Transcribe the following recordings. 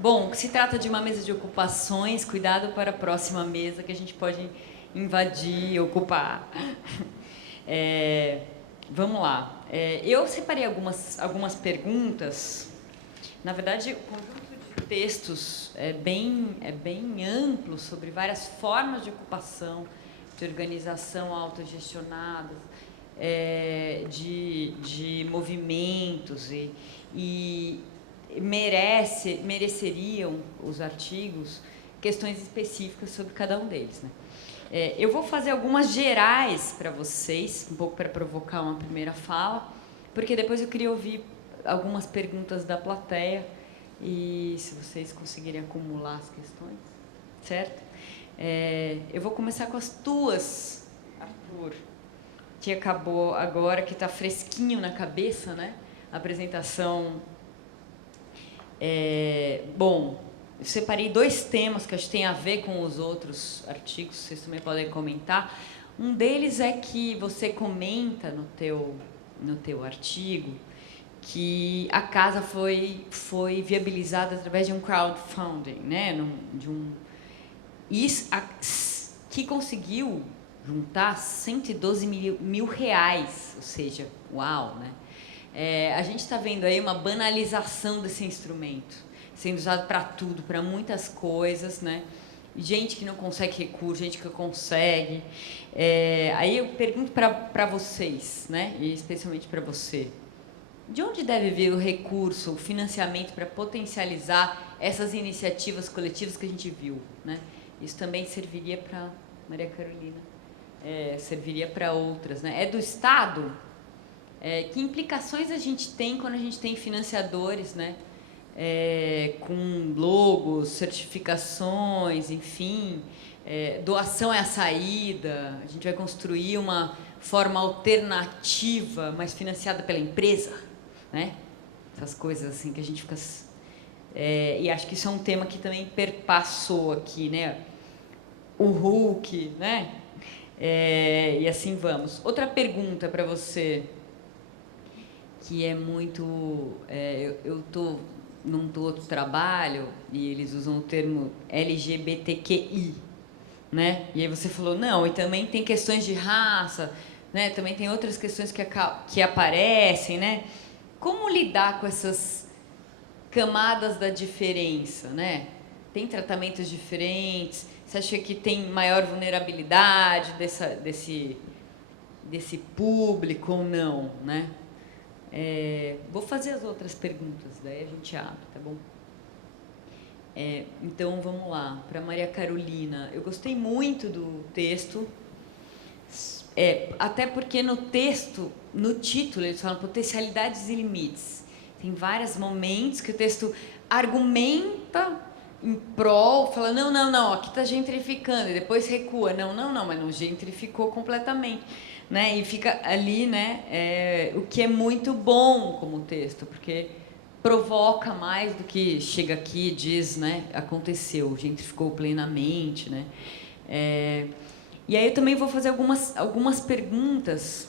Bom, se trata de uma mesa de ocupações, cuidado para a próxima mesa que a gente pode invadir, ocupar. Vamos lá. Eu separei algumas perguntas. Na verdade, o conjunto de textos é bem amplo sobre várias formas de ocupação, de organização autogestionada, de movimentos e mereceriam os artigos questões específicas sobre cada um deles, né? Eu vou fazer algumas gerais para vocês, um pouco para provocar uma primeira fala, porque depois eu queria ouvir algumas perguntas da plateia e se vocês conseguirem acumular as questões, certo? Eu vou começar com as tuas, Arthur, que acabou agora, que está fresquinho na cabeça, né? A apresentação. Bom, eu separei 2 temas que acho que tem a ver com os outros artigos, vocês também podem comentar. Um deles é que você comenta no teu artigo que a casa foi viabilizada através de um crowdfunding, né? Que conseguiu juntar 112 mil reais, ou seja, uau, né? A gente está vendo aí uma banalização desse instrumento, sendo usado para tudo, para muitas coisas, né? Gente que não consegue recurso, gente que consegue. Aí eu pergunto para vocês, né? E especialmente para você, de onde deve vir o recurso, o financiamento para potencializar essas iniciativas coletivas que a gente viu, né? Isso também serviria para Maria Carolina, serviria para outras, né? É do Estado? Que implicações a gente tem quando a gente tem financiadores, né? Com logos, certificações, enfim, doação é a saída, a gente vai construir uma forma alternativa, mas financiada pela empresa, né? Essas coisas assim que a gente fica... e acho que isso é um tema que também perpassou aqui, né? O Hulk, né? E assim vamos. Outra pergunta para você, que é muito... eu estou num outro trabalho e eles usam o termo LGBTQI, né? E aí você falou, não, e também tem questões de raça, né? Também tem outras questões que aparecem, né? Como lidar com essas camadas da diferença, né? Tem tratamentos diferentes? Você acha que tem maior vulnerabilidade desse público ou não, né? Vou fazer as outras perguntas, daí a gente abre, tá bom? Então, vamos lá. Para Maria Carolina, eu gostei muito do texto, até porque no texto, no título, eles falam potencialidades e limites. Tem vários momentos que o texto argumenta em prol, fala, não, aqui está gentrificando, e depois recua, não, mas não gentrificou completamente. Né? E fica ali, né, o que é muito bom como texto, porque provoca mais do que chega aqui e diz, né, aconteceu, gentrificou plenamente, né? E aí eu também vou fazer algumas perguntas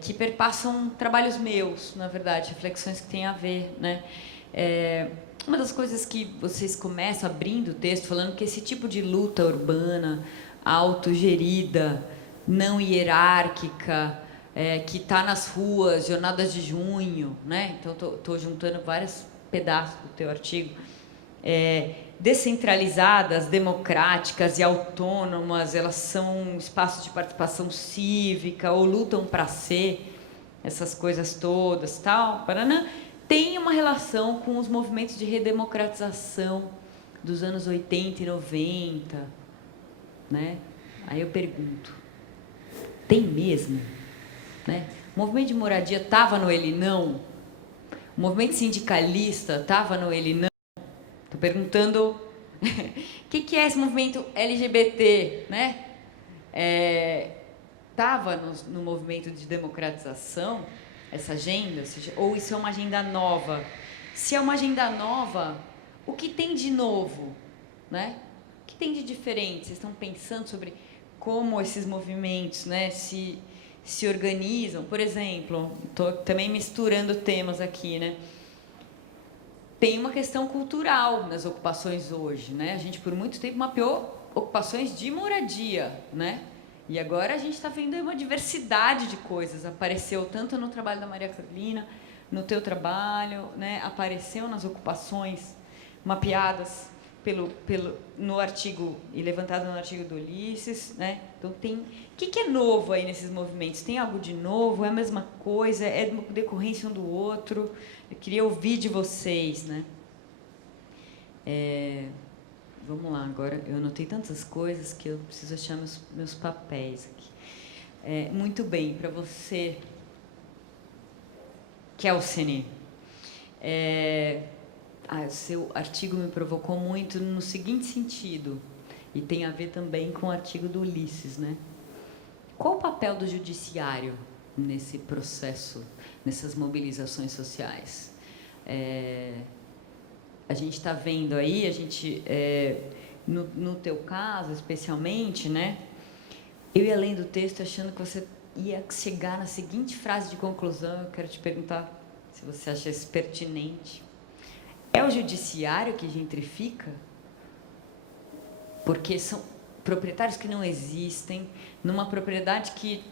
que perpassam trabalhos meus, na verdade, reflexões que têm a ver, né? Uma das coisas que vocês começam abrindo o texto, falando que esse tipo de luta urbana, autogerida, não hierárquica, que está nas ruas, jornadas de junho, né? Então, estou juntando vários pedaços do teu artigo. Descentralizadas, democráticas e autônomas, elas são espaços de participação cívica ou lutam para ser, essas coisas todas, tal, paraná, tem uma relação com os movimentos de redemocratização dos anos 80 e 90, né? Aí eu pergunto, tem mesmo? Né? O movimento de moradia estava no ele não? O movimento sindicalista estava no ele não? Estou perguntando o que é esse movimento LGBT, né? Estava no movimento de democratização, essa agenda, ou isso é uma agenda nova? Se é uma agenda nova, o que tem de novo, né? O que tem de diferente? Vocês estão pensando sobre como esses movimentos, né, se organizam? Por exemplo, estou também misturando temas aqui, né? tem uma questão cultural nas ocupações hoje, né? A gente por muito tempo mapeou ocupações de moradia, né? E agora a gente está vendo uma diversidade de coisas. Apareceu tanto no trabalho da Maria Carolina, no teu trabalho, né? Apareceu nas ocupações mapeadas no artigo e levantado no artigo do Ulisses, né? Então tem, o que é novo aí nesses movimentos? Tem algo de novo? É a mesma coisa? É decorrência um do outro? Eu queria ouvir de vocês, né? Vamos lá, agora eu anotei tantas coisas que eu preciso achar meus papéis aqui. Muito bem, para você, Kelsene, o seu artigo me provocou muito no seguinte sentido, e tem a ver também com o artigo do Ulisses, né? Qual o papel do judiciário nesse processo, nessas mobilizações sociais? A gente está vendo aí, no teu caso especialmente, né? Eu ia lendo o texto achando que você ia chegar na seguinte frase de conclusão. Eu quero te perguntar se você acha isso pertinente. É o judiciário que gentrifica? Porque são proprietários que não existem, numa propriedade que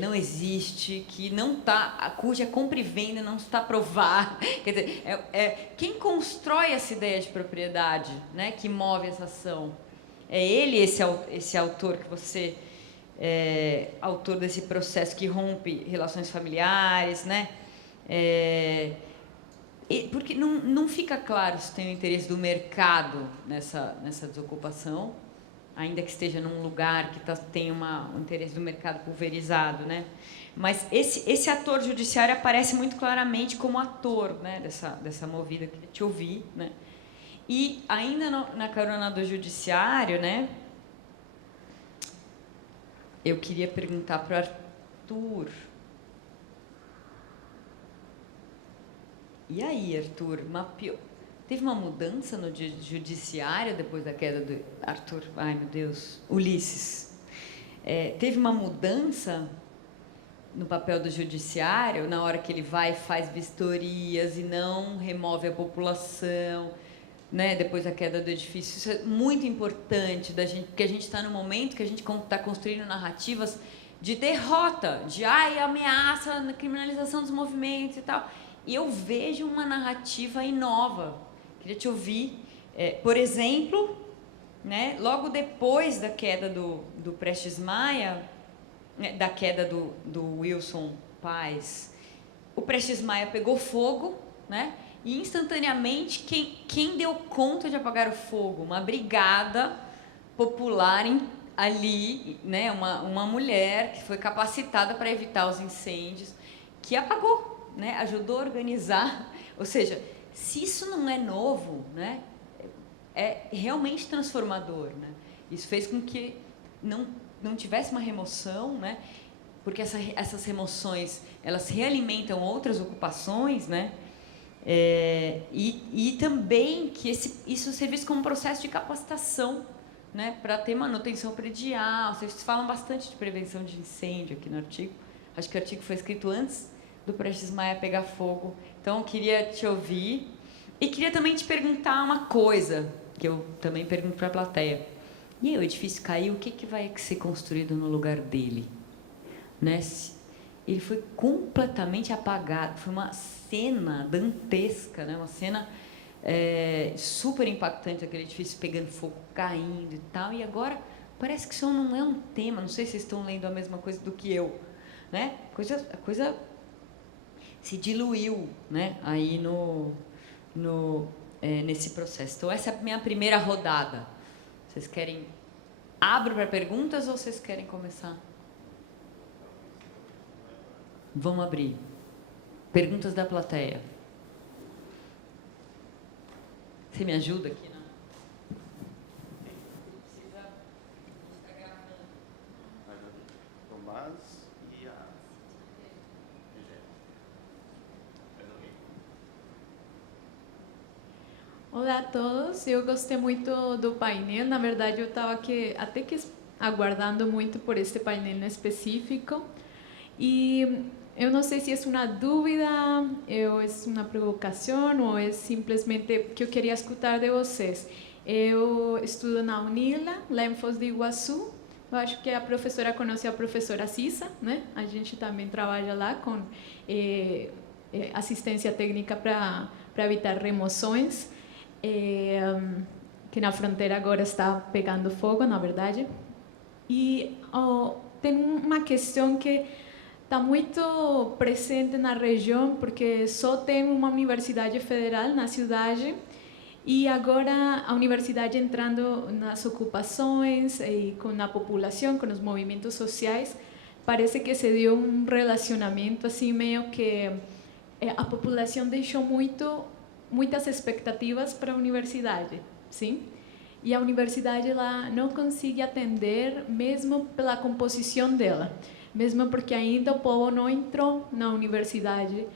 não existe, que não está, cuja compra e venda não está provada. Quer dizer, quem constrói essa ideia de propriedade, né, que move essa ação? É ele, esse autor que você autor desse processo que rompe relações familiares, né? Porque não fica claro se tem o interesse do mercado nessa desocupação, ainda que esteja num lugar que tem um interesse do mercado pulverizado, né? Mas esse ator judiciário aparece muito claramente como ator, né, dessa movida, que te ouvi, né? E ainda na carona do judiciário, né, eu queria perguntar para o Arthur. E aí, Arthur, teve uma mudança no judiciário depois da queda do Arthur? Ai, meu Deus. Ulisses. Teve uma mudança no papel do judiciário na hora que ele vai e faz vistorias e não remove a população, né? Depois da queda do edifício. Isso é muito importante, porque a gente está no momento que a gente está construindo narrativas de derrota, de ameaça na criminalização dos movimentos e tal. E eu vejo uma narrativa nova. Queria te ouvir. Por exemplo, né, logo depois da queda do Prestes Maia, né, da queda do Wilson Paes, o Prestes Maia pegou fogo, né, e instantaneamente quem deu conta de apagar o fogo? Uma brigada popular ali, né, uma mulher que foi capacitada para evitar os incêndios, que apagou. Né, ajudou a organizar, ou seja, se isso não é novo, né, é realmente transformador, né? Isso fez com que não tivesse uma remoção, né, porque essas remoções elas realimentam outras ocupações, né, e também que isso servisse como um processo de capacitação, né, para ter manutenção predial. Vocês falam bastante de prevenção de incêndio aqui no artigo. Acho que o artigo foi escrito antes do Prestes Maia pegar fogo. Então, eu queria te ouvir. E queria também te perguntar uma coisa, que eu também pergunto para a plateia. E aí, o edifício caiu, o que vai ser construído no lugar dele? Né? Ele foi completamente apagado. Foi uma cena dantesca, né? Uma cena super impactante, aquele edifício pegando fogo, caindo e tal. E agora, parece que isso não é um tema. Não sei se vocês estão lendo a mesma coisa do que eu. Né? A coisa se diluiu, né, aí nesse processo. Então, essa é a minha primeira rodada. Vocês querem... Abro para perguntas ou vocês querem começar? Vamos abrir. Perguntas da plateia. Você me ajuda aqui, não? Tomás e a... Olá a todos, eu gostei muito do painel. Na verdade, eu estava até que aguardando muito por este painel específico. E eu não sei se é uma dúvida, ou é uma provocação, ou é simplesmente que eu queria escutar de vocês. Eu estudo na UNILA, lá em Foz do Iguaçu. Eu acho que a professora conhece a professora Cissa, né? A gente também trabalha lá com assistência técnica para evitar remoções, que na fronteira agora está pegando fogo, na verdade. E tem uma questão que está muito presente na região, porque só tem uma universidade federal na cidade, e agora a universidade entrando nas ocupações e com a população, com os movimentos sociais, parece que se deu um relacionamento assim meio que a população deixou muitas expectativas para a universidade, sim? E a universidade ela não consegue atender mesmo pela composição dela, mesmo porque ainda o povo não entrou na universidade,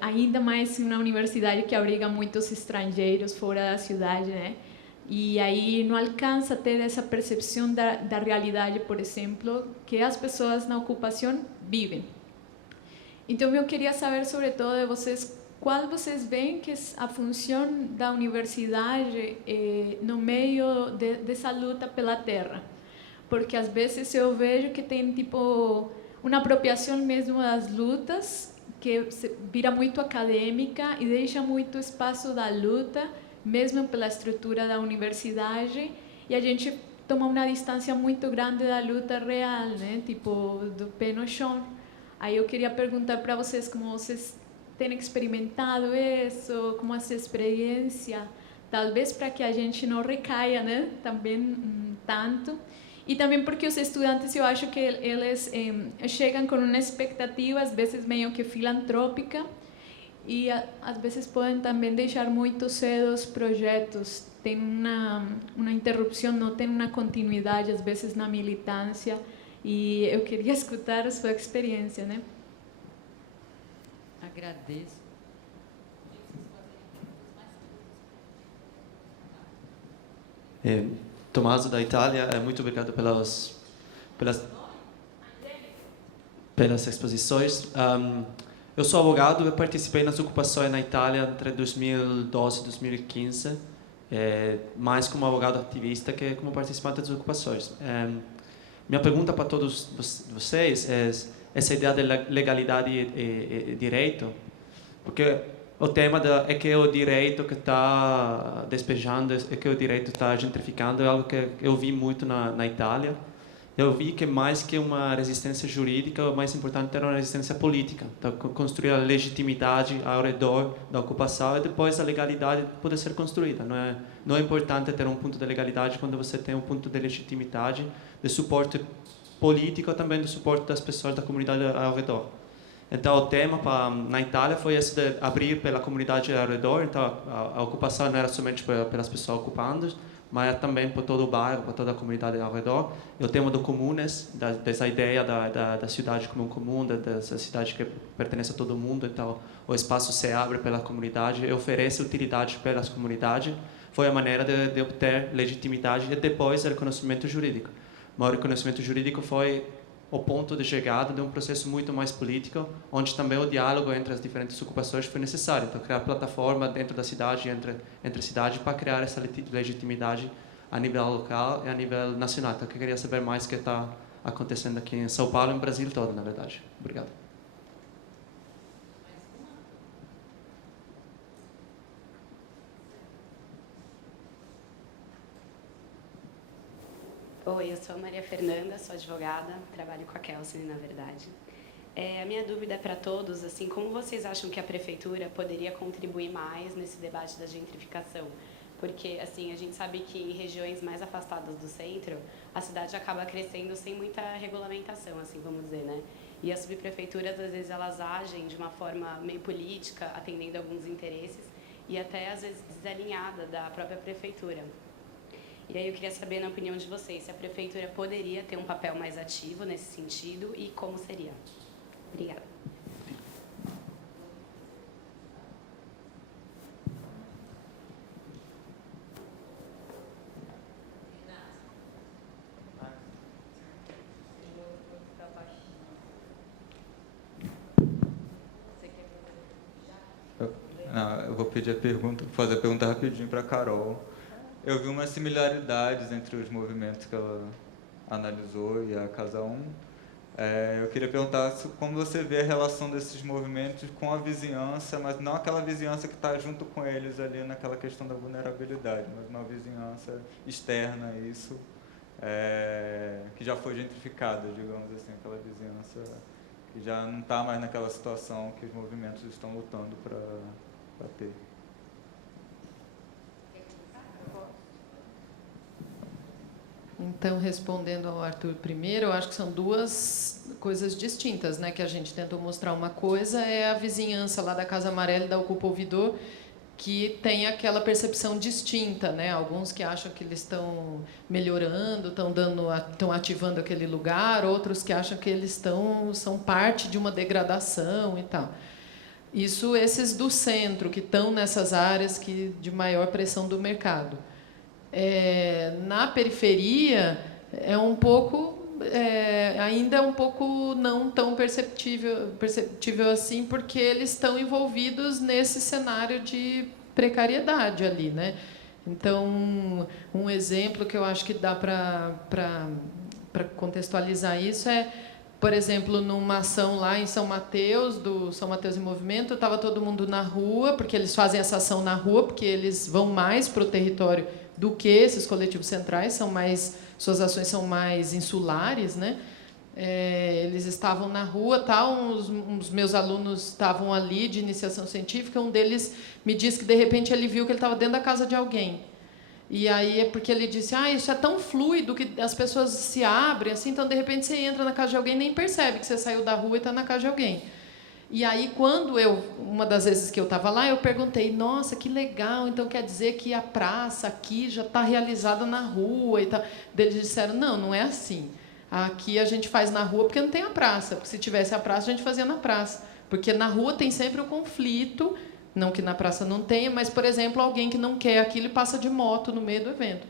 ainda mais uma universidade que abriga muitos estrangeiros fora da cidade, né? E aí não alcança a ter essa percepção da realidade, por exemplo, que as pessoas na ocupação vivem. Então eu queria saber sobre todo de vocês, qual vocês veem que é a função da universidade no meio dessa luta pela terra? Porque às vezes eu vejo que tem tipo uma apropriação mesmo das lutas, que vira muito acadêmica e deixa muito espaço da luta, mesmo pela estrutura da universidade, e a gente toma uma distância muito grande da luta real, né? Tipo, do pé no chão. Aí eu queria perguntar para vocês como vocês têm experimentado isso, como essa experiência, talvez para que a gente não recaia, né? Também tanto. E também porque os estudantes, eu acho que eles chegam com uma expectativa, às vezes meio que filantrópica, e às vezes podem também deixar muito cedo os projetos. Tem uma interrupção, não tem uma continuidade, às vezes, na militância. E eu queria escutar a sua experiência, né? Agradeço. Tommaso da Itália, muito obrigado pelas exposições. Eu sou advogado, eu participei nas ocupações na Itália entre 2012 e 2015, mais como advogado ativista que como participante das ocupações. Minha pergunta para todos vocês é essa ideia de legalidade e direito, porque o tema é que o direito que está despejando, é que o direito está gentrificando, é algo que eu vi muito na Itália. Eu vi que mais que uma resistência jurídica, o mais importante era uma resistência política. Então, construir a legitimidade ao redor da ocupação e depois a legalidade poder ser construída. Não é importante ter um ponto de legalidade quando você tem um ponto de legitimidade, de suporte político e também do suporte das pessoas da comunidade ao redor. Então, o tema na Itália foi esse de abrir pela comunidade ao redor. Então, a ocupação não era somente pelas pessoas ocupando, mas também por todo o bairro, por toda a comunidade ao redor. E o tema do comunes, dessa ideia da cidade como um comum, dessa cidade que pertence a todo mundo. Então, o espaço se abre pela comunidade e oferece utilidade pelas comunidades. Foi a maneira de obter legitimidade e depois o reconhecimento jurídico. Mas o reconhecimento jurídico foi o ponto de chegada de um processo muito mais político, onde também o diálogo entre as diferentes ocupações foi necessário. Então, criar plataforma dentro da cidade, entre cidades, para criar essa legitimidade a nível local e a nível nacional. Então, eu queria saber mais o que está acontecendo aqui em São Paulo e no Brasil todo, na verdade. Obrigado. Oi, eu sou a Maria Fernanda, sou advogada, trabalho com a Kelsey, na verdade. A minha dúvida é para todos, assim, como vocês acham que a prefeitura poderia contribuir mais nesse debate da gentrificação? Porque, assim, a gente sabe que em regiões mais afastadas do centro, a cidade acaba crescendo sem muita regulamentação, assim, vamos dizer, né? E as subprefeituras, às vezes, elas agem de uma forma meio política, atendendo alguns interesses, e até, às vezes, desalinhada da própria prefeitura. E aí eu queria saber, na opinião de vocês, se a prefeitura poderia ter um papel mais ativo nesse sentido e como seria. Obrigada. fazer a pergunta rapidinho para a Carol. Eu vi umas similaridades entre os movimentos que ela analisou e a Casa 1. Eu queria perguntar como você vê a relação desses movimentos com a vizinhança, mas não aquela vizinhança que está junto com eles ali naquela questão da vulnerabilidade, mas uma vizinhança externa a isso, que já foi gentrificada, digamos assim, aquela vizinhança que já não está mais naquela situação que os movimentos estão lutando para ter. Então, respondendo ao Arthur primeiro, eu acho que são duas coisas distintas, né? Que a gente tentou mostrar. Uma coisa é a vizinhança lá da Casa Amarela e da Ocupa Ouvidor, que tem aquela percepção distinta, né? Alguns que acham que eles estão melhorando, estão ativando aquele lugar, outros que acham que eles são parte de uma degradação e tal. Isso, esses do centro, que estão nessas áreas de maior pressão do mercado. Na periferia, ainda é um pouco não tão perceptível assim, porque eles estão envolvidos nesse cenário de precariedade ali, né? Então, um exemplo que eu acho que dá para contextualizar isso por exemplo, numa ação lá em São Mateus, do São Mateus em Movimento, estava todo mundo na rua, porque eles fazem essa ação na rua, porque eles vão mais para o território do que esses coletivos centrais, suas ações são mais insulares, né? Eles estavam na rua, uns meus alunos estavam ali de iniciação científica, um deles me disse que, de repente, ele viu que ele estava dentro da casa de alguém. E aí é porque ele disse, isso é tão fluido que as pessoas se abrem, assim, então, de repente, você entra na casa de alguém e nem percebe que você saiu da rua e está na casa de alguém. E aí, uma das vezes que eu estava lá, eu perguntei, nossa, que legal, então quer dizer que a praça aqui já está realizada na rua e tal. Eles disseram, não é assim. Aqui a gente faz na rua porque não tem a praça, porque se tivesse a praça, a gente fazia na praça. Porque na rua tem sempre o conflito, não que na praça não tenha, mas, por exemplo, alguém que não quer aquilo e passa de moto no meio do evento.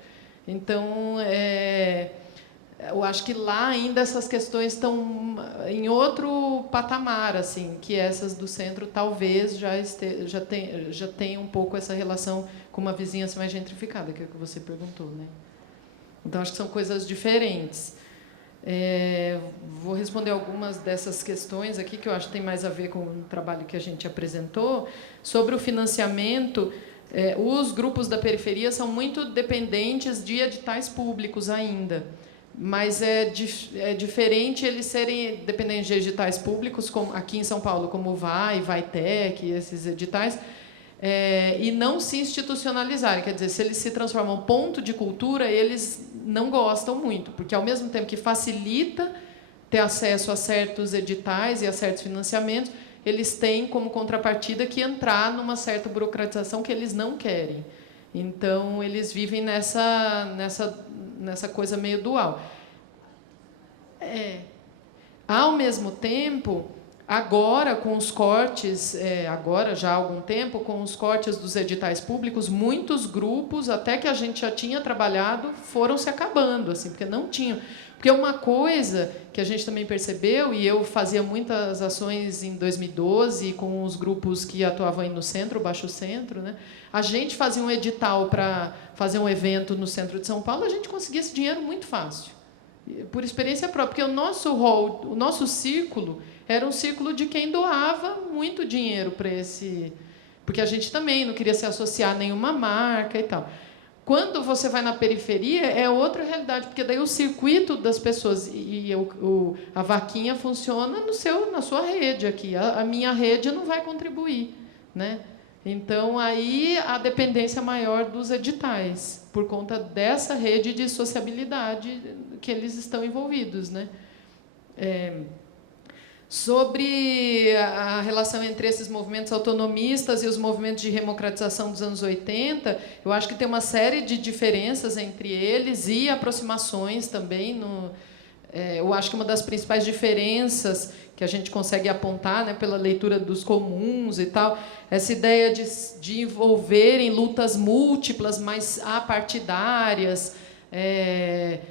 Então, eu acho que lá ainda essas questões estão em outro patamar, assim, que essas do centro talvez já tenham um pouco essa relação com uma vizinhança mais gentrificada, que é o que você perguntou, né? Então, acho que são coisas diferentes. Vou responder algumas dessas questões aqui, que eu acho que tem mais a ver com o trabalho que a gente apresentou. Sobre o financiamento, os grupos da periferia são muito dependentes de editais públicos ainda, mas é diferente eles serem dependentes de editais públicos, como aqui em São Paulo, como o Vai-Tec, esses editais, e não se institucionalizarem. Quer dizer, se eles se transformam em ponto de cultura, eles não gostam muito, porque, ao mesmo tempo que facilita ter acesso a certos editais e a certos financiamentos, eles têm como contrapartida que entrar numa certa burocratização que eles não querem. Então, eles vivem nessa coisa meio dual. Ao mesmo tempo, agora, com os cortes, agora já há algum tempo, com os cortes dos editais públicos, muitos grupos, até que a gente já tinha trabalhado, foram se acabando, assim, porque não tinham. Porque uma coisa que a gente também percebeu, e eu fazia muitas ações em 2012 com os grupos que atuavam aí no centro, o Baixo Centro, né? A gente fazia um edital para fazer um evento no centro de São Paulo, a gente conseguia esse dinheiro muito fácil, por experiência própria, porque o nosso círculo era um círculo de quem doava muito dinheiro para esse... Porque a gente também não queria se associar a nenhuma marca e tal. Quando você vai na periferia, é outra realidade, porque daí o circuito das pessoas a vaquinha funciona na sua rede aqui. A minha rede não vai contribuir, né? Então, aí a dependência maior dos editais, por conta dessa rede de sociabilidade que eles estão envolvidos, né? Sobre a relação entre esses movimentos autonomistas e os movimentos de democratização dos anos 80, eu acho que tem uma série de diferenças entre eles e aproximações também. Eu acho que uma das principais diferenças que a gente consegue apontar, né, pela leitura dos comuns e tal, essa ideia de envolver em lutas múltiplas, mas apartidárias,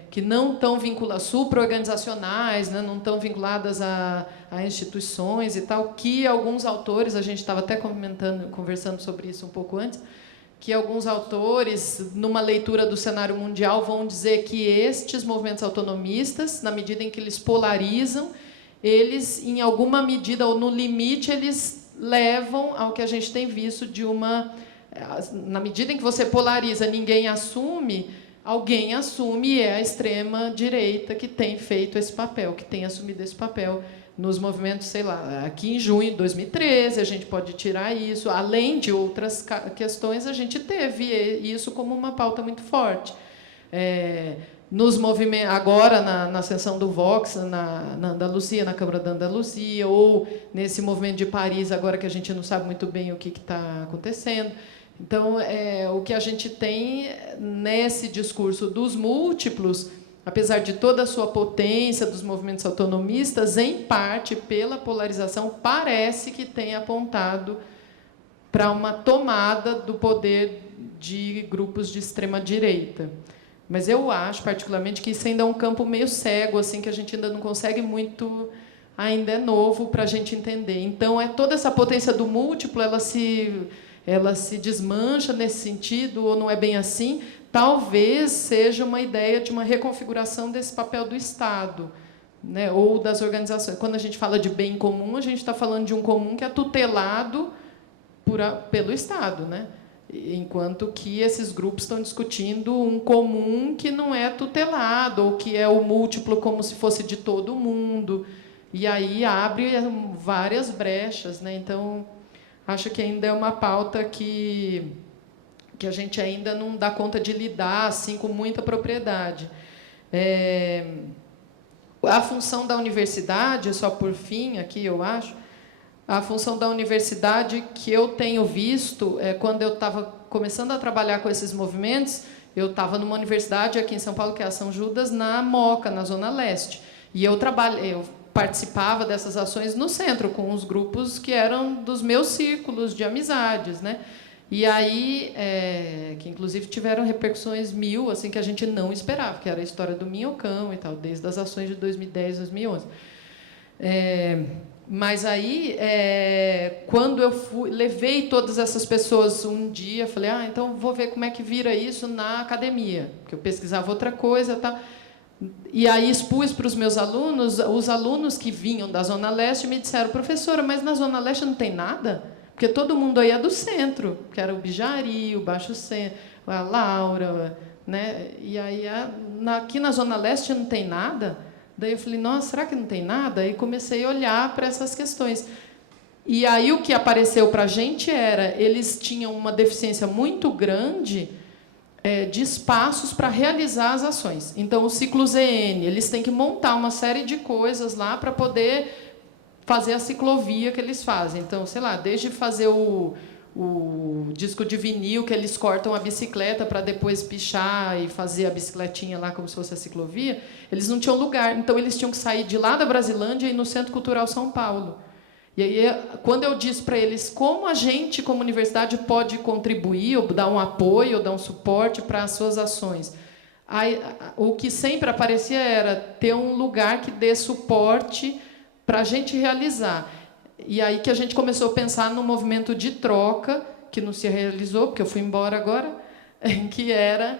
que não estão vinculadas, supra-organizacionais, né, não estão vinculadas a instituições e tal, que alguns autores, a gente estava até conversando sobre isso um pouco antes, que alguns autores, numa leitura do cenário mundial, vão dizer que estes movimentos autonomistas, na medida em que eles polarizam, eles, em alguma medida, ou no limite, eles levam ao que a gente tem visto de uma... Na medida em que você polariza, ninguém assume, alguém assume, e é a extrema-direita que tem feito esse papel, que tem assumido esse papel nos movimentos, sei lá, aqui em junho de 2013, a gente pode tirar isso, além de outras questões, a gente teve isso como uma pauta muito forte. Nos movimentos, agora, na ascensão do Vox, na Andaluzia, na Câmara da Andaluzia, ou nesse movimento de Paris, agora que a gente não sabe muito bem o que está acontecendo. Então, o que a gente tem nesse discurso dos múltiplos, apesar de toda a sua potência dos movimentos autonomistas, em parte, pela polarização, parece que tem apontado para uma tomada do poder de grupos de extrema-direita. Mas eu acho, particularmente, que isso ainda é um campo meio cego, assim, que a gente ainda não consegue muito, ainda é novo para a gente entender. Então, toda essa potência do múltiplo, ela se desmancha nesse sentido, ou não é bem assim? Talvez seja uma ideia de uma reconfiguração desse papel do Estado, né, ou das organizações. Quando a gente fala de bem comum, a gente está falando de um comum que é tutelado pelo Estado, né? Enquanto que esses grupos estão discutindo um comum que não é tutelado, ou que é o múltiplo como se fosse de todo mundo. E aí abre várias brechas, né? Então, acho que ainda é uma pauta que a gente ainda não dá conta de lidar assim com muita propriedade. A função da universidade, só por fim, aqui eu acho, a função da universidade que eu tenho visto, quando eu estava começando a trabalhar com esses movimentos, eu estava numa universidade aqui em São Paulo, que é a São Judas, na Moca, na Zona Leste. E eu participava dessas ações no centro, com os grupos que eram dos meus círculos de amizades, né? E aí, que inclusive tiveram repercussões mil, assim, que a gente não esperava, que era a história do Minhocão e tal, desde as ações de 2010, 2011. Mas aí, quando eu levei todas essas pessoas um dia, falei, então vou ver como é que vira isso na academia, porque eu pesquisava outra coisa, tá? E aí expus para os meus alunos, os alunos que vinham da Zona Leste me disseram, professora, mas na Zona Leste não tem nada? Porque todo mundo aí é do centro, que era o Bijari, o Baixo Centro, a Laura, né? E aí, aqui na Zona Leste não tem nada? Daí eu falei, nossa, será que não tem nada? Aí comecei a olhar para essas questões. E aí o que apareceu para a gente eles tinham uma deficiência muito grande de espaços para realizar as ações. Então, o ciclo ZN, eles têm que montar uma série de coisas lá para poder fazer a ciclovia que eles fazem. Então, sei lá, desde fazer o disco de vinil, que eles cortam a bicicleta para depois pichar e fazer a bicicletinha lá como se fosse a ciclovia, eles não tinham lugar. Então, eles tinham que sair de lá da Brasilândia e ir no Centro Cultural São Paulo. E aí, quando eu disse para eles como a gente, como universidade, pode contribuir, ou dar um apoio, ou dar um suporte para as suas ações, o que sempre aparecia era ter um lugar que dê suporte para a gente realizar. E aí que a gente começou a pensar no movimento de troca, que não se realizou, porque eu fui embora agora, que era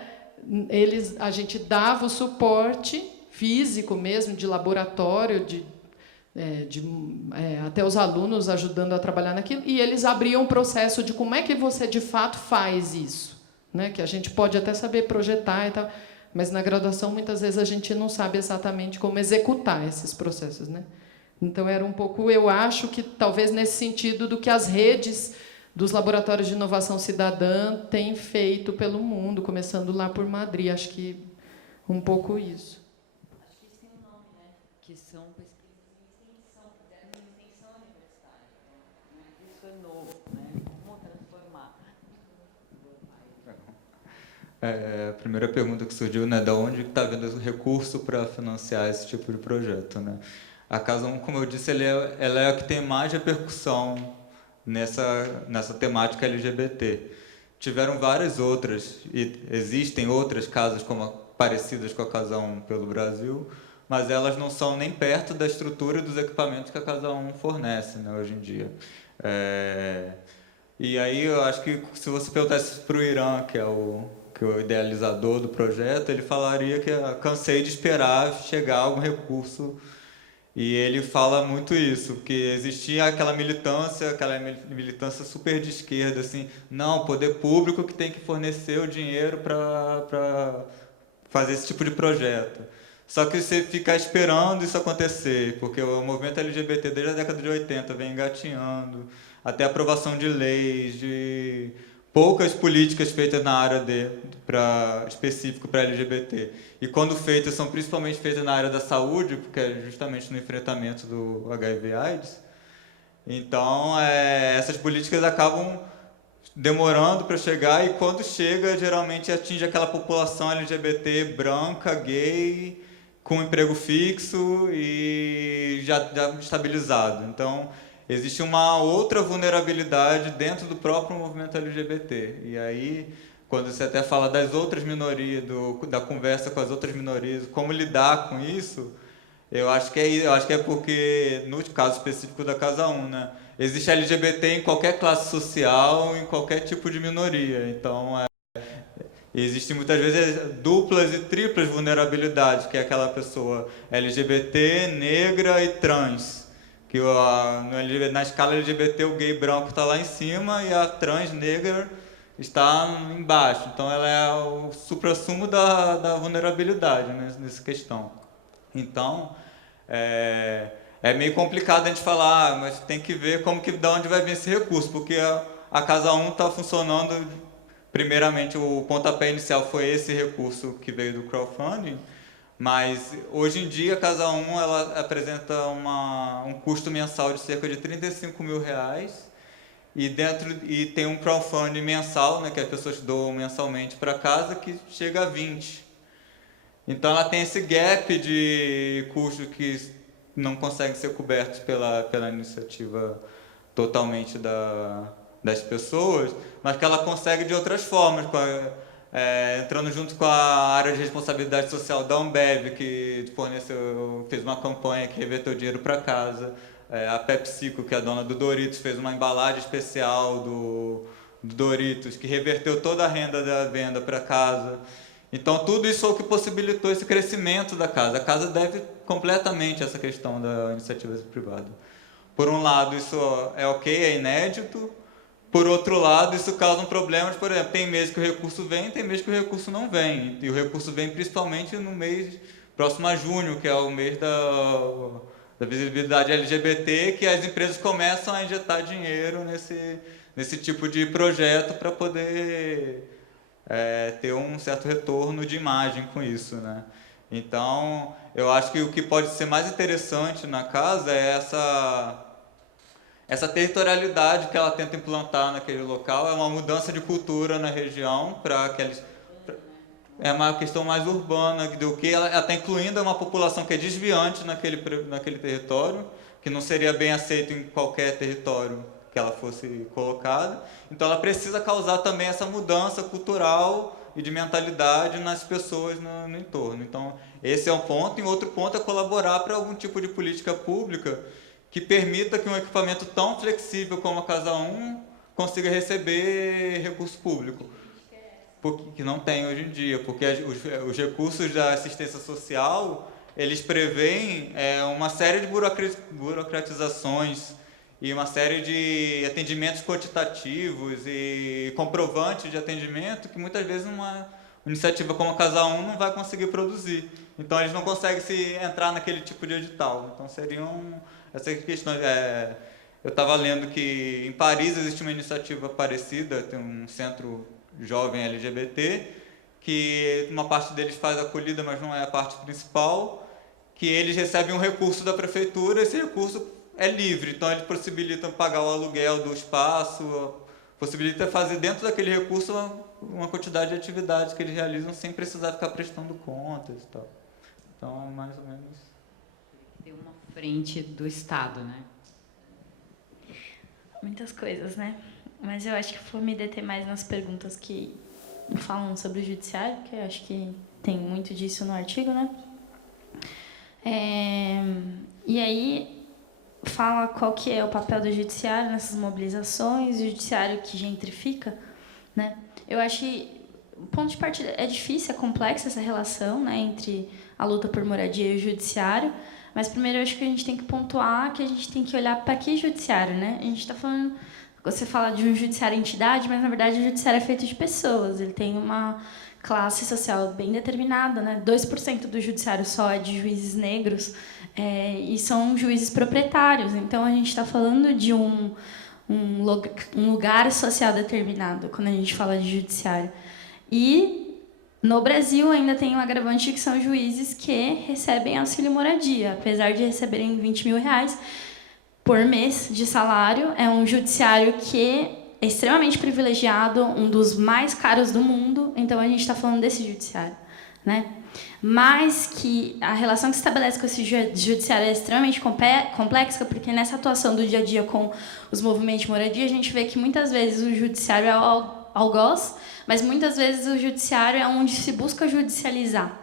a gente dava o suporte físico mesmo, de laboratório, até os alunos ajudando a trabalhar naquilo, e eles abriam um processo de como é que você, de fato, faz isso, né? Que a gente pode até saber projetar e tal, mas na graduação, muitas vezes, a gente não sabe exatamente como executar esses processos, né? Então, era um pouco, eu acho que, talvez, nesse sentido do que as redes dos laboratórios de inovação cidadã têm feito pelo mundo, começando lá por Madrid. Acho que um pouco isso. Acho que isso tem um nome, né? Que são pesquisas em extensão, universitária. Isso é novo, né? Como transformar? A primeira pergunta que surgiu, né, da onde está vindo o recurso para financiar esse tipo de projeto, né? A Casa 1, como eu disse, ela é a que tem mais repercussão nessa temática LGBT. Tiveram várias outras, e existem outras casas, como a parecidas com a Casa 1 pelo Brasil, mas elas não são nem perto da estrutura dos equipamentos que a Casa 1 fornece, né, hoje em dia. E aí eu acho que se você perguntasse para o Irã, que é o idealizador do projeto, ele falaria que cansei de esperar chegar algum recurso. E ele fala muito isso, que existia aquela militância super de esquerda, assim, não, o poder público que tem que fornecer o dinheiro para fazer esse tipo de projeto. Só que você fica esperando isso acontecer, porque o movimento LGBT desde a década de 80 vem engatinhando, até a aprovação de leis, de poucas políticas feitas na área específico para LGBT. E quando feitas, são principalmente feitas na área da saúde, porque é justamente no enfrentamento do HIV/AIDS. Então, essas políticas acabam demorando para chegar, e quando chega, geralmente atinge aquela população LGBT branca, gay, com emprego fixo e já estabilizado. Então, existe uma outra vulnerabilidade dentro do próprio movimento LGBT. E aí, quando você até fala das outras minorias, da conversa com as outras minorias, como lidar com isso, eu acho que é porque, no caso específico da Casa 1, né, existe LGBT em qualquer classe social, em qualquer tipo de minoria. Então, existem muitas vezes duplas e triplas vulnerabilidades, que é aquela pessoa LGBT, negra e trans. Que na escala LGBT o gay branco está lá em cima e a trans negra está embaixo. Então ela é o suprassumo da vulnerabilidade, né, nessa questão. Então é meio complicado a gente falar, mas tem que ver de onde vai vir esse recurso, porque a Casa 1 está funcionando. Primeiramente, o pontapé inicial foi esse recurso que veio do crowdfunding, mas hoje em dia a Casa 1 ela apresenta um custo mensal de cerca de R$35 mil, e tem um crowdfunding mensal, né, que as pessoas doam mensalmente para casa, que chega a 20. Então ela tem esse gap de custos que não conseguem ser cobertos pela iniciativa totalmente das pessoas, mas que ela consegue de outras formas, entrando junto com a área de responsabilidade social da Ambev, que fez uma campanha que reverteu dinheiro para casa. A PepsiCo, que é a dona do Doritos, fez uma embalagem especial do Doritos, que reverteu toda a renda da venda para casa. Então, tudo isso é o que possibilitou esse crescimento da casa. A casa deve completamente essa questão da iniciativa privada. Por um lado, isso é ok, é inédito. Por outro lado, isso causa um problema. Por exemplo, tem meses que o recurso vem, tem meses que o recurso não vem. E o recurso vem principalmente no mês próximo a junho, que é o mês da visibilidade LGBT, que as empresas começam a injetar dinheiro nesse tipo de projeto para poder ter um certo retorno de imagem com isso, né? Então, eu acho que o que pode ser mais interessante na casa é essa territorialidade que ela tenta implantar naquele local. É uma mudança de cultura na região é uma questão mais urbana do que ela está incluindo uma população que é desviante naquele território, que não seria bem aceito em qualquer território que ela fosse colocada. Então ela precisa causar também essa mudança cultural e de mentalidade nas pessoas no entorno. Então esse é um ponto. E outro ponto é colaborar para algum tipo de política pública que permita que um equipamento tão flexível como a Casa 1 consiga receber recurso público, que não tem hoje em dia, porque os recursos da assistência social, eles prevêem uma série de burocratizações e uma série de atendimentos quantitativos e comprovantes de atendimento que muitas vezes uma iniciativa como a Casa 1 não vai conseguir produzir. Então eles não conseguem entrar naquele tipo de edital. Então seriam essas questões. Eu estava lendo que em Paris existe uma iniciativa parecida, tem um centro jovem LGBT, que uma parte deles faz acolhida, mas não é a parte principal, que eles recebem um recurso da prefeitura. Esse recurso é livre, então eles possibilitam pagar o aluguel do espaço, possibilita fazer dentro daquele recurso uma quantidade de atividades que eles realizam sem precisar ficar prestando contas e tal. Então é mais ou menos... Tem uma frente do Estado, né? Muitas coisas, né? Mas eu acho que vou me deter mais nas perguntas que falam sobre o judiciário, que eu acho que tem muito disso no artigo, né? E aí fala qual que é o papel do judiciário nessas mobilizações, o judiciário que gentrifica, né? Eu acho que o ponto de partida é difícil, é complexa essa relação, né, entre a luta por moradia e o judiciário, mas primeiro eu acho que a gente tem que pontuar que a gente tem que olhar para que judiciário, né? A gente está falando, você fala de um judiciário entidade, mas na verdade o judiciário é feito de pessoas, ele tem uma classe social bem determinada, né? 2% do judiciário só é de juízes negros, e são juízes proprietários, então a gente está falando de um lugar social determinado quando a gente fala de judiciário. E no Brasil ainda tem um agravante que são juízes que recebem auxílio moradia, apesar de receberem 20 mil reais por mês de salário. É um judiciário que é extremamente privilegiado, um dos mais caros do mundo, então a gente está falando desse judiciário, né? Mas que a relação que se estabelece com esse judiciário é extremamente complexa, porque nessa atuação do dia a dia com os movimentos de moradia, a gente vê que muitas vezes o judiciário é algoz, mas muitas vezes o judiciário é onde se busca judicializar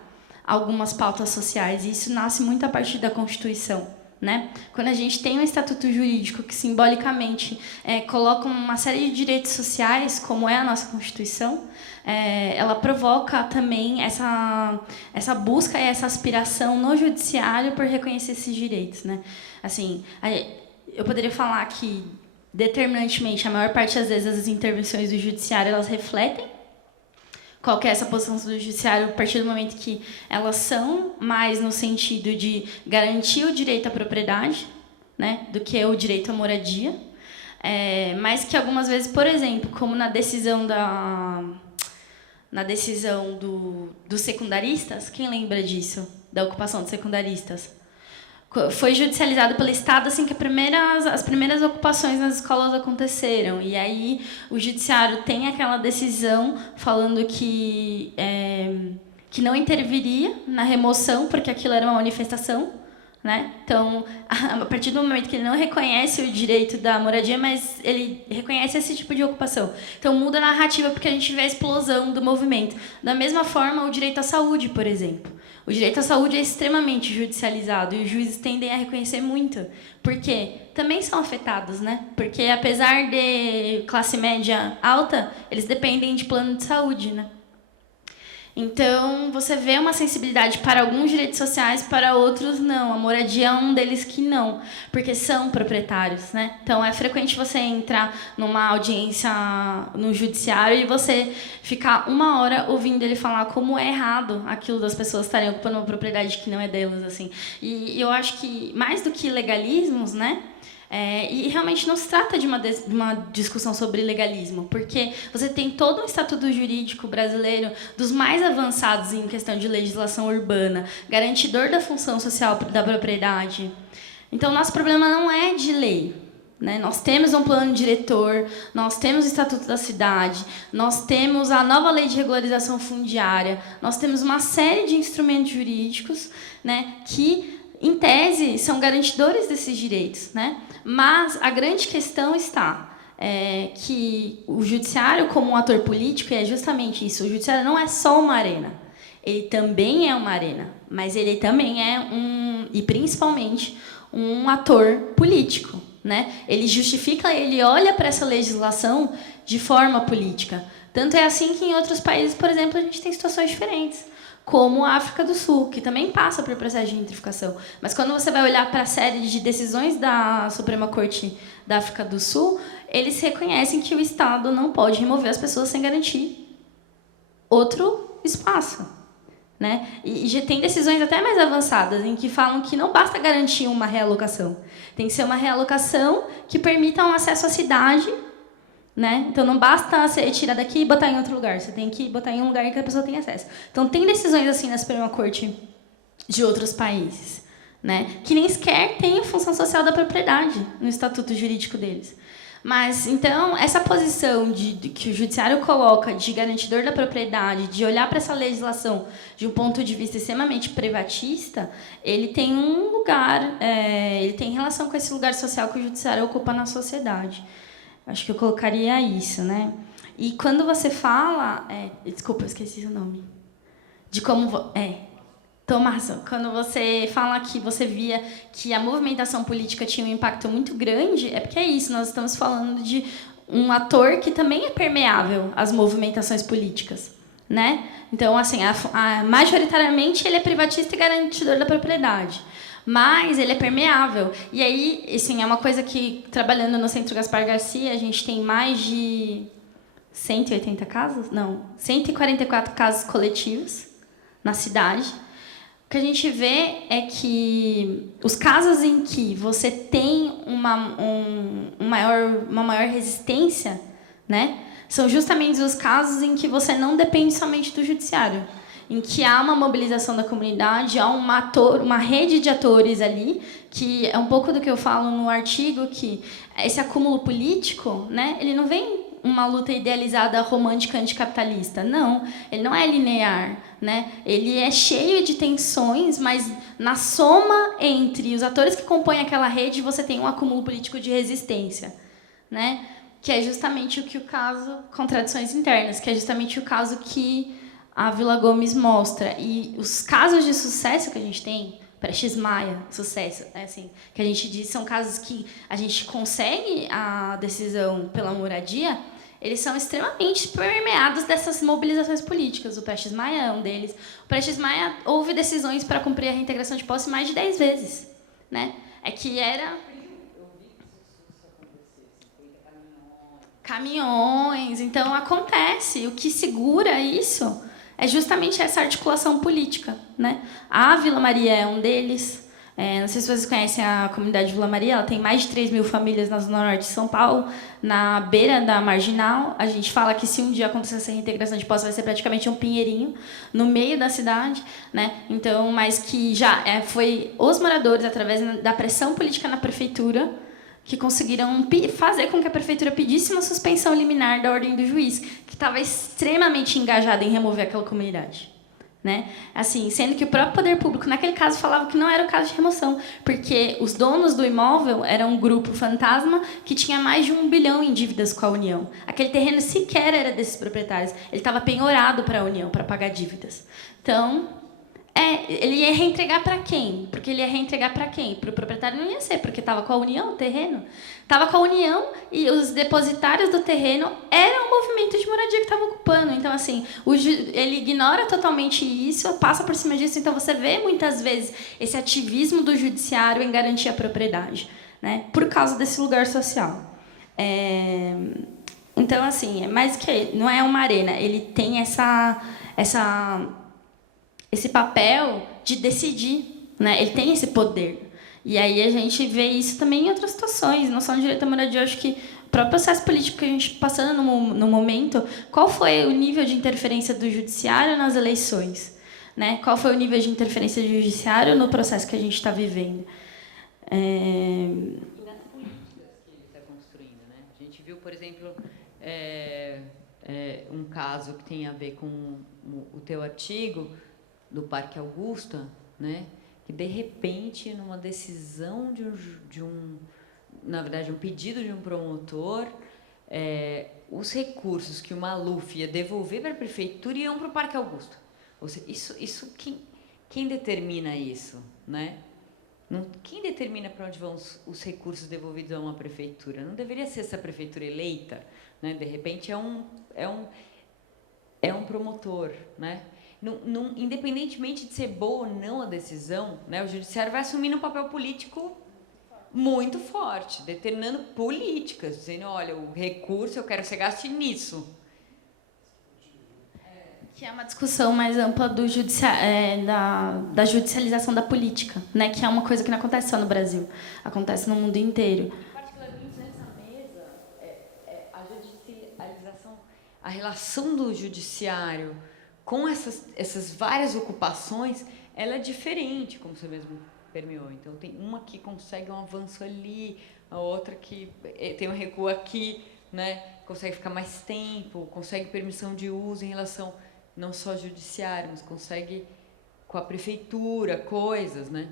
algumas pautas sociais, e isso nasce muito a partir da Constituição, né? Quando a gente tem um estatuto jurídico que simbolicamente coloca uma série de direitos sociais, como é a nossa Constituição, ela provoca também essa busca e essa aspiração no judiciário por reconhecer esses direitos, né? Assim, eu poderia falar que determinantemente a maior parte das vezes as intervenções do judiciário elas refletem qual que é essa posição do judiciário a partir do momento que elas são mais no sentido de garantir o direito à propriedade, né, do que o direito à moradia, mas que algumas vezes, por exemplo, como na decisão dos secundaristas, quem lembra disso, da ocupação dos secundaristas? Foi judicializado pelo Estado assim que as primeiras ocupações nas escolas aconteceram. E aí o judiciário tem aquela decisão falando que não interviria na remoção, porque aquilo era uma manifestação, né? Então, a partir do momento que ele não reconhece o direito da moradia, mas ele reconhece esse tipo de ocupação. Então, muda a narrativa, porque a gente vê a explosão do movimento. Da mesma forma, o direito à saúde, por exemplo. O direito à saúde é extremamente judicializado e os juízes tendem a reconhecer muito, porque também são afetados, né? Porque, apesar de classe média alta, eles dependem de plano de saúde, né? Então, você vê uma sensibilidade para alguns direitos sociais, para outros não. A moradia é um deles que não, porque são proprietários, né? Então, é frequente você entrar numa audiência no judiciário e você ficar 1 hora ouvindo ele falar como é errado aquilo das pessoas estarem ocupando uma propriedade que não é delas, assim. E eu acho que, mais do que legalismos, né? E realmente não se trata de uma discussão sobre legalismo, porque você tem todo um estatuto jurídico brasileiro dos mais avançados em questão de legislação urbana, garantidor da função social da propriedade. Então, nosso problema não é de lei, né? Nós temos um plano diretor, nós temos o Estatuto da Cidade, nós temos a nova Lei de Regularização Fundiária, nós temos uma série de instrumentos jurídicos, né, que, em tese, são garantidores desses direitos, né? Mas a grande questão está que o judiciário, como um ator político, é justamente isso. O judiciário não é só uma arena. Ele também é uma arena, mas ele também é e principalmente, um ator político, né? Ele justifica, ele olha para essa legislação de forma política. Tanto é assim que em outros países, por exemplo, a gente tem situações diferentes, como a África do Sul, que também passa por processo de gentrificação. Mas quando você vai olhar para a série de decisões da Suprema Corte da África do Sul, eles reconhecem que o Estado não pode remover as pessoas sem garantir outro espaço, né? E já tem decisões até mais avançadas em que falam que não basta garantir uma realocação. Tem que ser uma realocação que permita um acesso à cidade, né? Então, não basta você tirar daqui e botar em outro lugar. Você tem que botar em um lugar que a pessoa tenha acesso. Então, tem decisões assim na Suprema Corte de outros países, né, que nem sequer tem a função social da propriedade no estatuto jurídico deles. Mas, então, essa posição que o judiciário coloca de garantidor da propriedade, de olhar para essa legislação de um ponto de vista extremamente privatista, ele tem um lugar, ele tem relação com esse lugar social que o judiciário ocupa na sociedade. Acho que eu colocaria isso, né? E quando você fala... desculpa, eu esqueci o nome. De como... Tomás, quando você fala que você via que a movimentação política tinha um impacto muito grande, é porque é isso, nós estamos falando de um ator que também é permeável às movimentações políticas, né? Então, assim, majoritariamente ele é privatista e garantidor da propriedade, mas ele é permeável. E aí, assim, é uma coisa que, trabalhando no Centro Gaspar Garcia, a gente tem mais de 180 casos? Não, 144 casos coletivos na cidade. O que a gente vê é que os casos em que você tem uma maior resistência, né, são justamente os casos em que você não depende somente do judiciário, em que há uma mobilização da comunidade, há uma rede de atores ali, que é um pouco do que eu falo no artigo, que esse acúmulo político, né, ele não vem uma luta idealizada romântica anticapitalista. Não, ele não é linear, né? Ele é cheio de tensões, mas na soma entre os atores que compõem aquela rede, você tem um acúmulo político de resistência, né? Que é justamente o que o caso Contradições Internas, que é justamente o caso que a Vila Gomes mostra. E os casos de sucesso que a gente tem, Prestes Maia, sucesso, assim, que a gente diz são casos que a gente consegue a decisão pela moradia, eles são extremamente permeados dessas mobilizações políticas. O Prestes Maia é um deles. O Prestes Maia houve decisões para cumprir a reintegração de posse mais de 10 vezes, né? É que era caminhões, então acontece. O que segura isso é justamente essa articulação política, né? A Vila Maria é um deles. Não sei se vocês conhecem a comunidade Vila Maria, ela tem mais de 3 mil famílias na Zona Norte de São Paulo, na beira da Marginal. A gente fala que se um dia acontecer essa reintegração de posse, vai ser praticamente um pinheirinho no meio da cidade, né? Então, mas que já foi os moradores, através da pressão política na prefeitura, que conseguiram fazer com que a prefeitura pedisse uma suspensão liminar da ordem do juiz, que estava extremamente engajada em remover aquela comunidade, né? Assim, sendo que o próprio poder público, naquele caso, falava que não era o caso de remoção, porque os donos do imóvel eram um grupo fantasma que tinha mais de 1 bilhão em dívidas com a União. Aquele terreno sequer era desses proprietários, ele estava penhorado para a União, para pagar dívidas. Então... ele ia reentregar para quem? Porque ele ia reentregar para quem? Para o proprietário não ia ser, porque estava com a União o terreno. Estava com a União e os depositários do terreno eram o movimento de moradia que estava ocupando. Então, assim, ele ignora totalmente isso, passa por cima disso. Então, você vê muitas vezes esse ativismo do judiciário em garantir a propriedade, né? Por causa desse lugar social. Então, assim, é mais que não é uma arena, ele tem esse papel de decidir, né? Ele tem esse poder. E aí a gente vê isso também em outras situações, não só no direito à moradia. Eu acho que o próprio processo político que a gente está passando no momento, qual foi o nível de interferência do judiciário nas eleições? Né? Qual foi o nível de interferência do judiciário no processo que a gente está vivendo? E nas políticas que ele está construindo, né? A gente viu, por exemplo, um caso que tem a ver com o teu artigo, do Parque Augusta, né, que de repente, numa decisão na verdade, um pedido de um promotor, os recursos que o Maluf ia devolver para a prefeitura iam para o Parque Augusta. Ou seja, isso quem determina isso, né? Quem determina para onde vão os recursos devolvidos a uma prefeitura? Não deveria ser essa prefeitura eleita, né? De repente é um promotor, né? Independentemente de ser boa ou não a decisão, né, o judiciário vai assumir um papel político muito forte, determinando políticas, dizendo, olha, o recurso eu quero que você gaste nisso. Que é uma discussão mais ampla da judicialização da política, né, que é uma coisa que não acontece só no Brasil, acontece no mundo inteiro. Particularmente nessa mesa, a judicialização, a relação do judiciário com essas várias ocupações, ela é diferente, como você mesmo permeou. Então, tem uma que consegue um avanço ali, a outra que tem um recuo aqui, né? Consegue ficar mais tempo, consegue permissão de uso em relação não só ao judiciário, mas consegue com a prefeitura, coisas, né?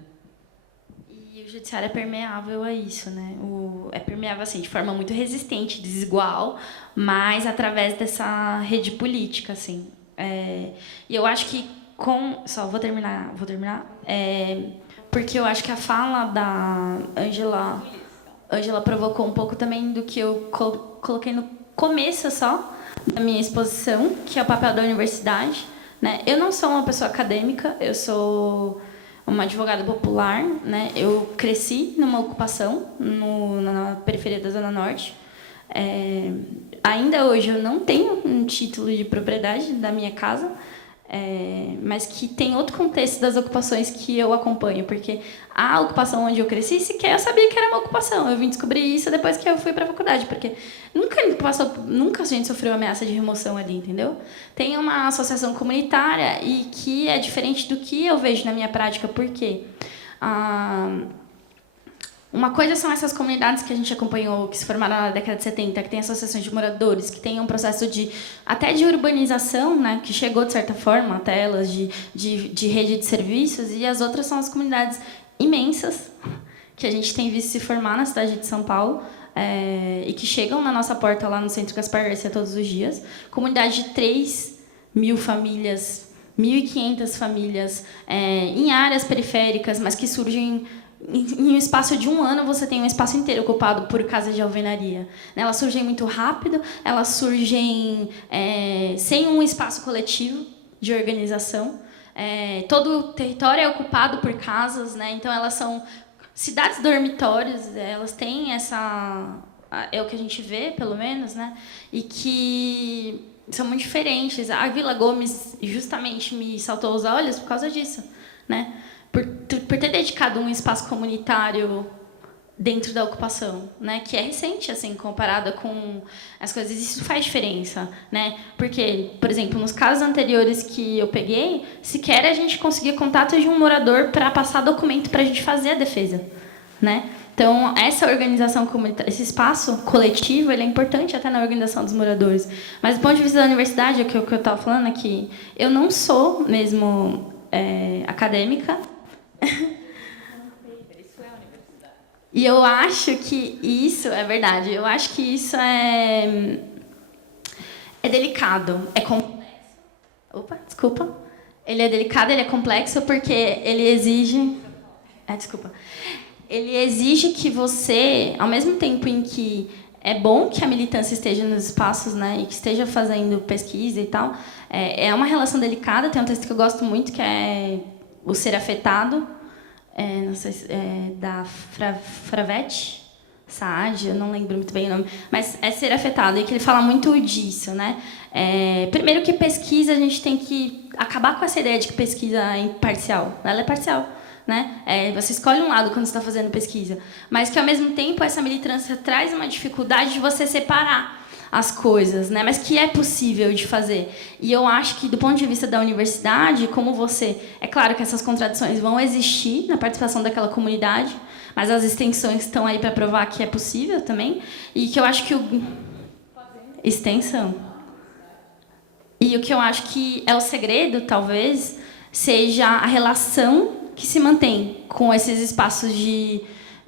E E o judiciário é permeável a isso, né? É permeável assim, de forma muito resistente, desigual, mas através dessa rede política, assim. E eu acho que vou terminar. Porque eu acho que a fala da Ângela provocou um pouco também do que eu coloquei no começo só da minha exposição, que é o papel da universidade, né? Eu não sou uma pessoa acadêmica, eu sou uma advogada popular, né? Eu cresci numa ocupação na periferia da Zona Norte. Ainda hoje eu não tenho um título de propriedade da minha casa, mas que tem outro contexto das ocupações que eu acompanho, porque a ocupação onde eu cresci, sequer eu sabia que era uma ocupação. Eu vim descobrir isso depois que eu fui para a faculdade, porque nunca a gente sofreu ameaça de remoção ali, entendeu? Tem uma associação comunitária e que é diferente do que eu vejo na minha prática, porque uma coisa são essas comunidades que a gente acompanhou, que se formaram na década de 70, que tem associações de moradores, que tem um processo até de urbanização, né, que chegou, de certa forma, até elas, de rede de serviços, e as outras são as comunidades imensas que a gente tem visto se formar na cidade de São Paulo, e que chegam na nossa porta lá no Centro Gaspar Garcia todos os dias. Comunidade de 3.000 famílias, 1.500 famílias, em áreas periféricas, mas que surgem... Em um espaço de 1 ano, você tem um espaço inteiro ocupado por casas de alvenaria. Elas surgem muito rápido, elas surgem sem um espaço coletivo de organização. Todo o território é ocupado por casas, né? Então, elas são cidades dormitórios, elas têm essa... É o que a gente vê, pelo menos, né? E que são muito diferentes. A Vila Gomes, justamente, me saltou aos olhos por causa disso, né? Por ter dedicado um espaço comunitário dentro da ocupação, né, que é recente, assim, comparada com as coisas. Isso faz diferença, né? Porque, por exemplo, nos casos anteriores que eu peguei, sequer a gente conseguia contato de um morador para passar documento para a gente fazer a defesa, né? Então, essa organização comunitária, esse espaço coletivo, ele é importante até na organização dos moradores. Mas, do ponto de vista da universidade, o que eu estava falando é que eu não sou mesmo acadêmica. E eu acho que isso é verdade. Eu acho que isso é delicado, é complexo. Opa, desculpa. Ele é delicado, ele é complexo porque ele exige. Ele exige que você, ao mesmo tempo em que é bom que a militância esteja nos espaços, né, e que esteja fazendo pesquisa e tal, é uma relação delicada. Tem um texto que eu gosto muito que é O Ser Afetado, não sei se da Fravete Saad, eu não lembro muito bem o nome, mas é Ser Afetado, e que ele fala muito disso, né? Primeiro que pesquisa, a gente tem que acabar com essa ideia de que pesquisa é imparcial. Ela é parcial, né? Você escolhe um lado quando você está fazendo pesquisa, mas que, ao mesmo tempo, essa militância traz uma dificuldade de você separar as coisas, né? Mas que é possível de fazer. E eu acho que, do ponto de vista da universidade, como você... É claro que essas contradições vão existir na participação daquela comunidade, mas as extensões estão aí para provar que é possível também. E que eu acho que extensão. E o que eu acho que é o segredo, talvez, seja a relação que se mantém com esses espaços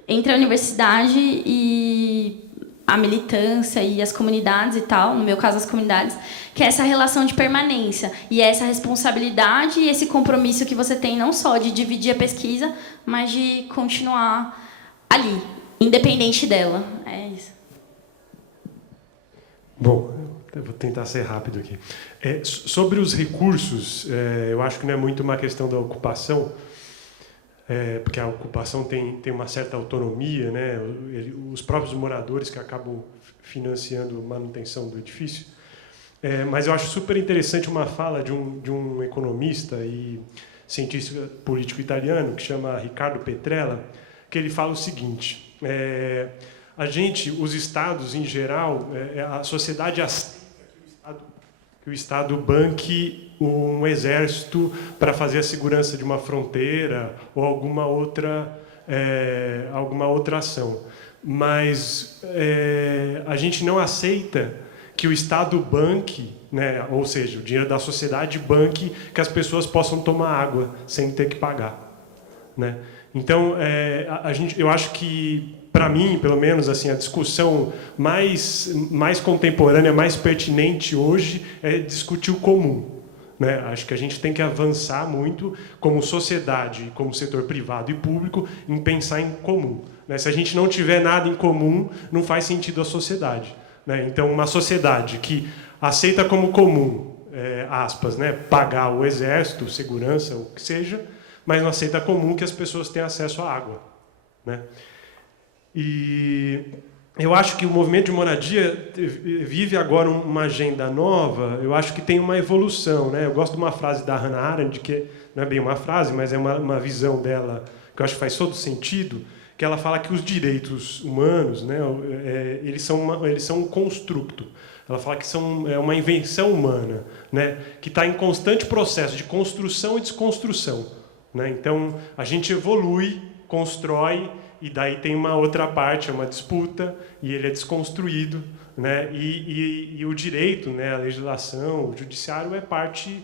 entre a universidade e a militância e as comunidades e tal, no meu caso as comunidades, que é essa relação de permanência e essa responsabilidade e esse compromisso que você tem não só de dividir a pesquisa, mas de continuar ali, independente dela. É isso. Bom, eu vou tentar ser rápido aqui. Sobre os recursos, eu acho que não é muito uma questão da ocupação, porque a ocupação tem uma certa autonomia, né? Os próprios moradores que acabam financiando a manutenção do edifício. Mas eu acho super interessante uma fala de um economista e cientista político italiano, que chama Riccardo Petrella, que ele fala o seguinte: os estados, em geral, a sociedade aceita que o Estado banque um exército para fazer a segurança de uma fronteira ou alguma outra ação. Mas a gente não aceita que o Estado banque, né, ou seja, o dinheiro da sociedade banque que as pessoas possam tomar água sem ter que pagar, né? Então, eu acho que, para mim, pelo menos, assim, a discussão mais contemporânea, mais pertinente hoje é discutir o comum. Né? Acho que a gente tem que avançar muito como sociedade, como setor privado e público, em pensar em comum. Né? Se a gente não tiver nada em comum, não faz sentido a sociedade. Né? Então, uma sociedade que aceita como comum, aspas, né, pagar o exército, segurança, o que seja, mas não aceita comum que as pessoas tenham acesso à água. Né? E eu acho que o movimento de moradia vive agora uma agenda nova, eu acho que tem uma evolução. Né? Eu gosto de uma frase da Hannah Arendt, que não é bem uma frase, mas é uma visão dela que eu acho que faz todo sentido, que ela fala que os direitos humanos, né, eles são um construto. Ela fala que é uma invenção humana, né, que está em constante processo de construção e desconstrução. Né? Então, a gente evolui, constrói, e daí tem uma outra parte, é uma disputa, e ele é desconstruído. Né? E o direito, né, a legislação, o judiciário é parte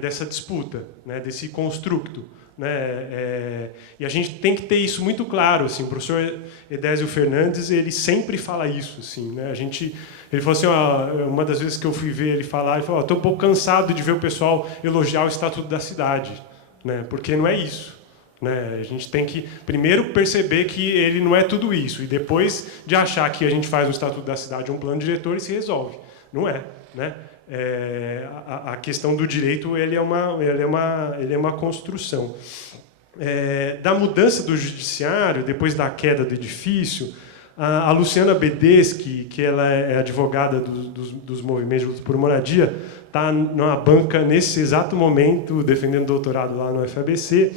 dessa disputa, né, desse construto. Né? E a gente tem que ter isso muito claro. Assim, o professor Edésio Fernandes, ele sempre fala isso. Assim, né? Ele falou assim, uma das vezes que eu fui ver ele falar, ele falou, estou um pouco cansado de ver o pessoal elogiar o Estatuto da Cidade, né? Porque não é isso. Né? A gente tem que primeiro perceber que ele não é tudo isso, e depois de achar que a gente faz um Estatuto da Cidade, um plano diretor, e se resolve. Não é. Né? A questão do direito ele é uma construção. Da mudança do judiciário, depois da queda do edifício, a Luciana Bedeschi, que ela é advogada dos movimentos de luta por moradia, está numa banca nesse exato momento, defendendo doutorado lá no FABC,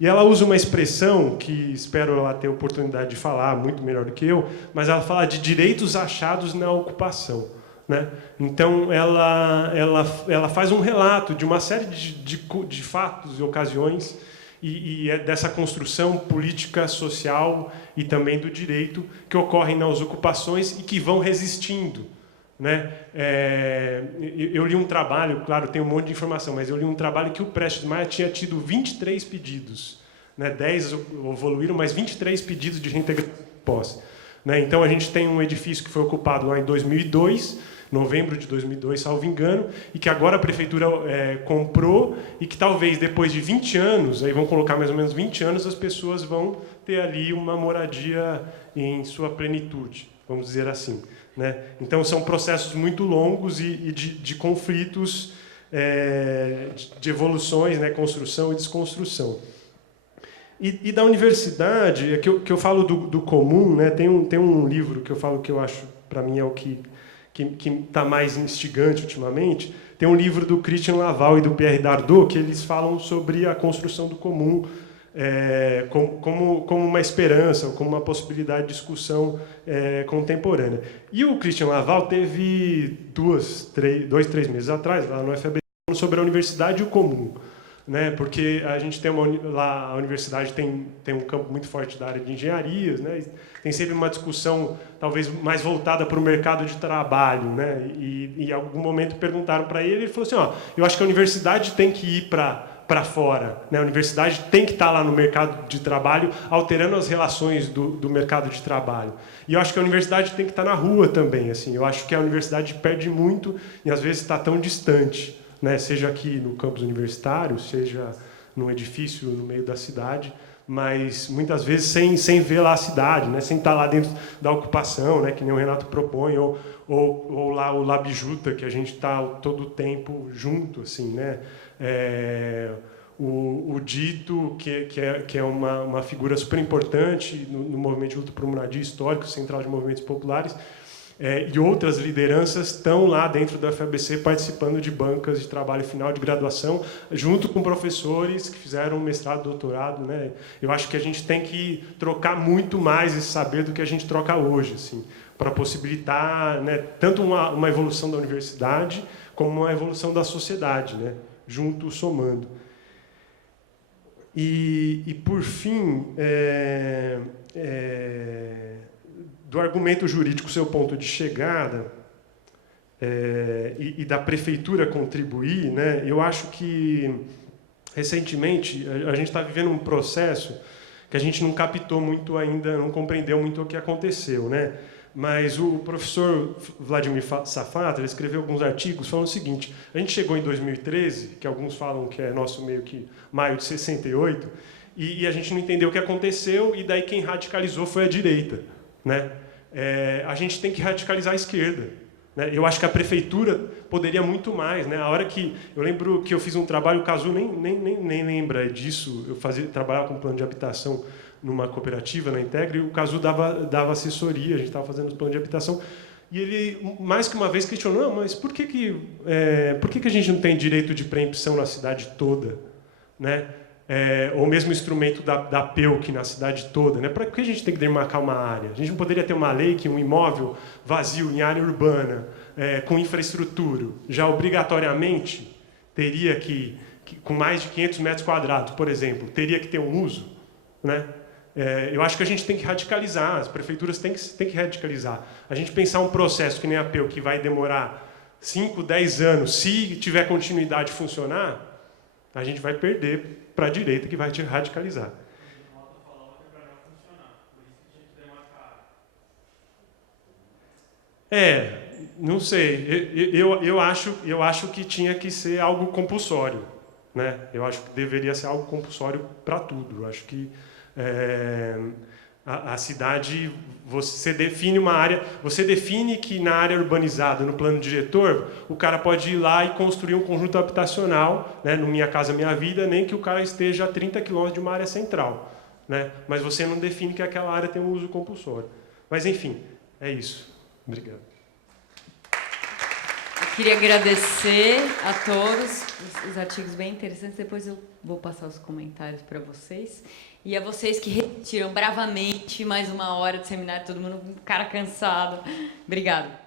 e ela usa uma expressão que espero ela ter oportunidade de falar muito melhor do que eu, mas ela fala de direitos achados na ocupação. Né? Então, ela faz um relato de uma série de fatos e ocasiões e dessa construção política, social e também do direito que ocorrem nas ocupações e que vão resistindo. Né? Eu li um trabalho, claro, tem um monte de informação, mas eu li um trabalho que o Prestes Maia tinha tido 23 pedidos. Né? 10 evoluíram, mas 23 pedidos de reintegração de posse. Né? Então, a gente tem um edifício que foi ocupado lá em 2002, novembro de 2002, salvo engano, e que agora a prefeitura comprou, e que talvez depois de 20 anos, aí vão colocar mais ou menos 20 anos, as pessoas vão ter ali uma moradia em sua plenitude, vamos dizer assim. Né? Então, são processos muito longos e de conflitos, de evoluções, né? Construção e desconstrução. E da universidade, que eu falo do comum, né? Tem um livro que eu falo que eu acho, para mim, é o que está mais instigante ultimamente. Tem um livro do Christian Laval e do Pierre Dardot, que eles falam sobre a construção do comum como uma esperança, como uma possibilidade de discussão contemporânea. E o Christian Laval teve 2-3 meses atrás, lá no FAB, sobre a universidade e o comum. Né? Porque a gente tem lá a universidade tem um campo muito forte da área de engenharias, né? Tem sempre uma discussão talvez mais voltada para o mercado de trabalho, né? E em algum momento perguntaram para ele falou assim, eu acho que a universidade tem que ir para fora, né? A universidade tem que estar lá no mercado de trabalho, alterando as relações do mercado de trabalho. E eu acho que a universidade tem que estar na rua também. Assim, eu acho que a universidade perde muito e às vezes está tão distante. Né, seja aqui no campus universitário, seja num edifício no meio da cidade, mas muitas vezes sem ver lá a cidade, né, sem estar lá dentro da ocupação, né, que nem o Renato propõe, ou lá o Labijuta, que a gente está todo o tempo junto. Assim, né, o Dito, que é uma figura super importante no movimento de luta por moradia histórico, central de movimentos populares, e outras lideranças estão lá dentro da FABC participando de bancas de trabalho final de graduação, junto com professores que fizeram mestrado, doutorado. Né? Eu acho que a gente tem que trocar muito mais esse saber do que a gente troca hoje, assim, para possibilitar, né, tanto uma evolução da universidade como uma evolução da sociedade, né, junto, somando. E por fim, do argumento jurídico, seu ponto de chegada, e da prefeitura contribuir, né, eu acho que, recentemente, a gente está vivendo um processo que a gente não captou muito ainda, não compreendeu muito o que aconteceu, né? Mas o professor Vladimir Safatli ele escreveu alguns artigos falando o seguinte: a gente chegou em 2013, que alguns falam que é nosso meio que maio de 68, e a gente não entendeu o que aconteceu, e daí quem radicalizou foi a direita, né? A gente tem que radicalizar a esquerda, né? Eu acho que a prefeitura poderia muito mais, né? A hora que eu lembro que eu fiz um trabalho, o Cazu nem lembra disso, eu trabalhava com plano de habitação numa cooperativa, na Integra, e o Cazu dava assessoria, a gente estava fazendo o plano de habitação, e ele, mais que uma vez, questionou: não, mas por que a gente não tem direito de preempção na cidade toda? Né? Ou mesmo instrumento da PEUC na cidade toda? Né? Para que a gente tem que demarcar uma área? A gente não poderia ter uma lei que um imóvel vazio em área urbana, com infraestrutura, já obrigatoriamente teria que, com mais de 500 metros quadrados, por exemplo, teria que ter um uso? Né? Eu acho que a gente tem que radicalizar, as prefeituras têm que radicalizar. A gente pensar um processo que nem a PEU, que vai demorar 5, 10 anos, se tiver continuidade de funcionar, a gente vai perder para a direita, que vai te radicalizar. Não sei. Eu acho que tinha que ser algo compulsório, né? Eu acho que deveria ser algo compulsório para tudo. Eu acho que a cidade, você define uma área, você define que na área urbanizada, no plano diretor, o cara pode ir lá e construir um conjunto habitacional, né, no Minha Casa Minha Vida, nem que o cara esteja a 30 quilômetros de uma área central, né? Mas você não define que aquela área tem um uso compulsório. Mas, enfim, é isso. Obrigado. Eu queria agradecer a todos, os artigos bem interessantes. Depois eu vou passar os comentários para vocês. E a vocês que repetiram bravamente mais uma hora de seminário, todo mundo com cara cansado. Obrigada.